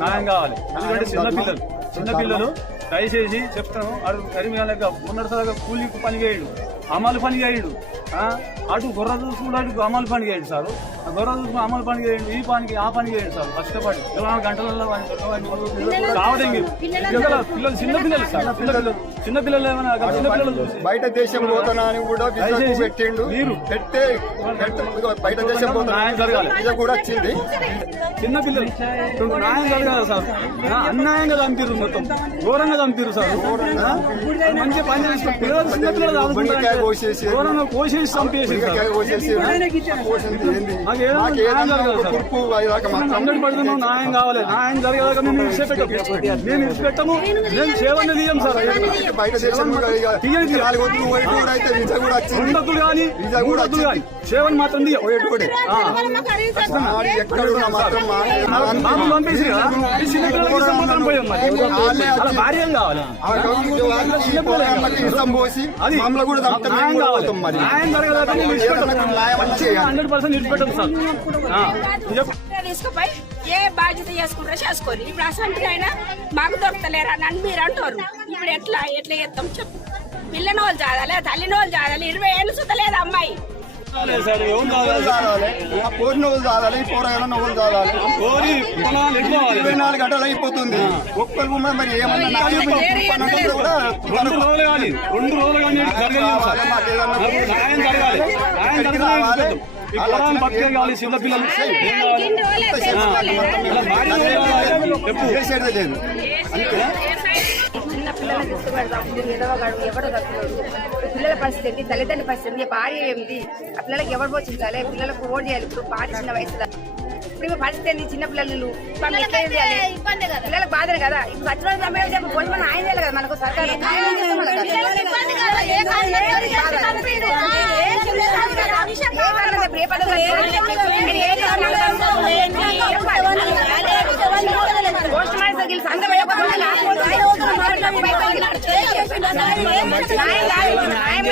న్యాయం కావాలి. ఎందుకంటే చిన్న పిల్లలు చిన్న పిల్లలు దయచేసి చెప్తాను అడు కరీంనగర్ ఉన్నత కూలి పని చేయడు అమలు పని చేయడు. అటు గొర్ర చూసుకుంటూ అటు అమలు పని చేయడు సార్. ఆ గొర్ర చూసుకుని అమలు పని చేయండి ఈ పనికి ఆ పని చేయండి సార్. కష్టపడి ఇరవై నాలుగు గంటలలో మీరు పిల్లలు పిల్లలు చిన్న పిల్లలు సార్. చిన్న పిల్లలు చిన్న పిల్లలు ఏమైనా చిన్న పిల్లలు చూసి బయట దేశం పోతున్నా అని కూడా పెట్టిండు. మీరు పెట్టే బయట దేశం పోతున్నా న్యాయం జరగాలి. విజా కూడా వచ్చింది. చిన్న పిల్లలు న్యాయం జరగాలి సార్. ఆ, అన్యాయంగా చంపిరు మొత్తం. ఘోరంగా చంపిరు సార్? మంచి పని చేసి పిల్లలు చిన్న పిల్లలు కోసేసి ఘోరంగా కోసేసి మాకు ఏదైనా మాకు న్యాయం కావాలి. న్యాయం జరిగేదాకా మేము ఇడిచిపెట్టము మేము ఇడిచిపెట్టము మేము సేవని తీయం సార్. ఉండద్దులు కానీ సేవని మాత్రం తీయం. పంపేసి మాత్రం పోయాం మరి. భార్య కావాలి? ఇష్టం పోసి అది. మమ్మల్ని న్యాయం కూడా కావాలి. హండ్రెడ్ పర్సెంట్ సార్ తీసుకుపోయి ఏ బాధ్యత చేసుకుంటారో చేసుకోరు ఇప్పుడు అసలు అయినా మాకు దొరకలేరా అని మీరు అంటారు ఇప్పుడు ఎట్లా ఎట్లా చేస్తాం చెప్పు పిల్లని వాళ్ళు చాదాలి తల్లిని వాళ్ళు చాదాలి ఇరవై ఏళ్ళు చూడలేదు అమ్మాయి. పోరు నువ్వులు తాగాలి పోరగాల నువ్వులు తాగాలి కోరి ఇరవై నాలుగు గంటలు అయిపోతుంది. ఒక్కరు మరి ఏమన్నా కూడా రెండు రోజులు కానీ రెండు కానీ జరగాలి. ఈ పొలాన్ని చెప్పు చిన్న పిల్లలు తీసుకుపెడతాం ఎదవగాడు ఎవరు తక్కువడు పిల్లల పరిస్థితి ఏంటి తల్లిదండ్రుల పరిస్థితి ఏంటి భార్య ఏమిటి ఆ పిల్లలకి ఎవరు పోషించాలి పిల్లలకు ఓట్ చేయాలి ఇప్పుడు భార్య చిన్న వయసులో ఇప్పుడు పరిస్థితి ఏంటి చిన్న పిల్లలు పిల్లలకు బాధలు కదా ఇప్పుడు సచివాలయం సమయం చెప్పి పోటీ మనం ఆయన చేయాలి కదా మనకు సర్కారు. ఏ పథకం న్యాయం